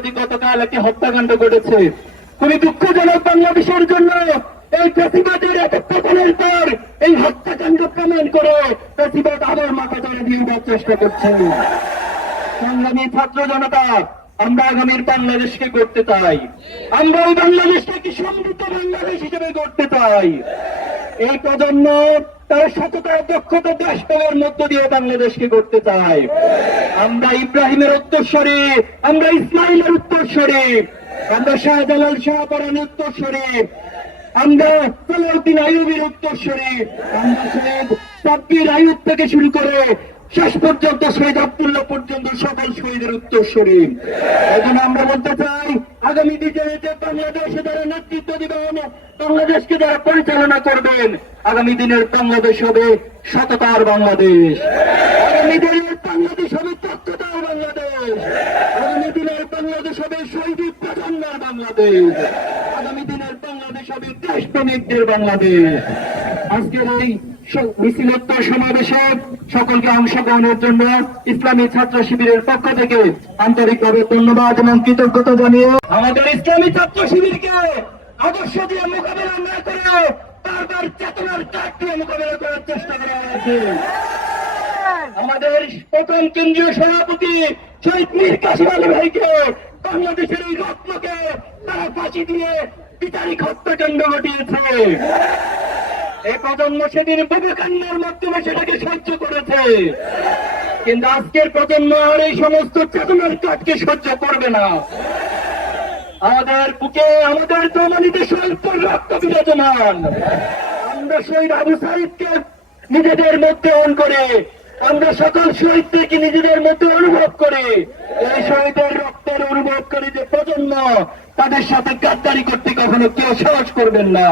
প্রতি গতকাল একটি হত্যাকাণ্ড ঘটেছে। খুবই দুঃখজনক বাংলাদেশের জন্য এই ফ্যাসিবাদের পতনের পর এই হত্যাকাণ্ড প্রমাণ করে ফ্যাসিবাদ আবার মাথা ধরে দিয়ে দেওয়ার চেষ্টা করছে। সংগ্রামী ছাত্র জনতা, আমরা আগামীর বাংলাদেশকে গড়তে চাই। আমরা এই বাংলাদেশকে একটি সমৃদ্ধ বাংলাদেশ হিসেবে গড়তে চাই। এই প্রজন্ম তার সততা দক্ষতা দেশ প্রেমের মধ্য দিয়ে বাংলাদেশকে গড়তে চায়। আমরা ইব্রাহিমের উত্তরসূরি, আমরা ইসমাইলের উত্তরসূরি, আমরা শাহজালাল শাহপরানের উত্তরসূরি, আমরা সালাউদ্দিন আইয়ুবের উত্তরসূরি, আমরা শহীদ সাব্বির আইয়ুব থেকে শুরু করে শেষ পর্যন্ত শহীদ আব্দুল্লাহ পর্যন্ত সকল শহীদের উত্তরসূরি। এখন আমরা বলতে চাই, আগামী দিনে যে বাংলাদেশে যারা নেতৃত্ব দিবেন, বাংলাদেশকে যারা পরিচালনা করবেন, আগামী দিনের বাংলাদেশ হবে সততার বাংলাদেশ, আগামী দিনের বাংলাদেশ হবে তথ্যতার বাংলাদেশ, আগামী দিনের বাংলাদেশ হবে শহীদ প্রজন্মের বাংলাদেশ, আগামী দিনের বাংলাদেশ হবে দেশপ্রেমিকদের বাংলাদেশ। আজকের এই মিছিলোত্তর সমাবেশে সকলকে অংশগ্রহণের জন্য ইসলামী ছাত্র শিবিরের পক্ষ থেকে আন্তরিকভাবে ধন্যবাদ এবং কৃতজ্ঞতা জানিয়ে আমাদের ইসলামী ছাত্র শিবিরকে আদর্শ দিয়ে মোকাবেলা না করে বারবার চেতনার কাঠ দিয়ে মোকাবেলা করার চেষ্টা করা হয়েছে। আমাদের প্রথম কেন্দ্রীয় সভাপতি শহীদ মীর কাসেম আলী ভাইকে, বাংলাদেশের এই রত্নকে তারা ফাঁসি দিয়ে বিচারিক হত্যাকাণ্ড ঘটিয়েছে। এই প্রজন্ম সেদিন বুভুকান্নার মাধ্যমে সেটাকে সহ্য করেছে, কিন্তু আজকের প্রজন্ম আর এই সমস্ত চেতনার কাঠকে সহ্য করবে না। আমাদের বুকে আমাদের জমানিতে স্বল্প রক্ত বিরাজমান। আমরা শহীদ আবু সাঈদকে নিজেদের মধ্যে অন করে, আমরা সকল শহীদদেরকে নিজেদের মধ্যে অনুভব করে, এই শহীদের রক্তের অনুভব করে যে প্রজন্ম, তাদের সাথে গাদ্দারি করতে কখনো কেউ সাহস করবেন না।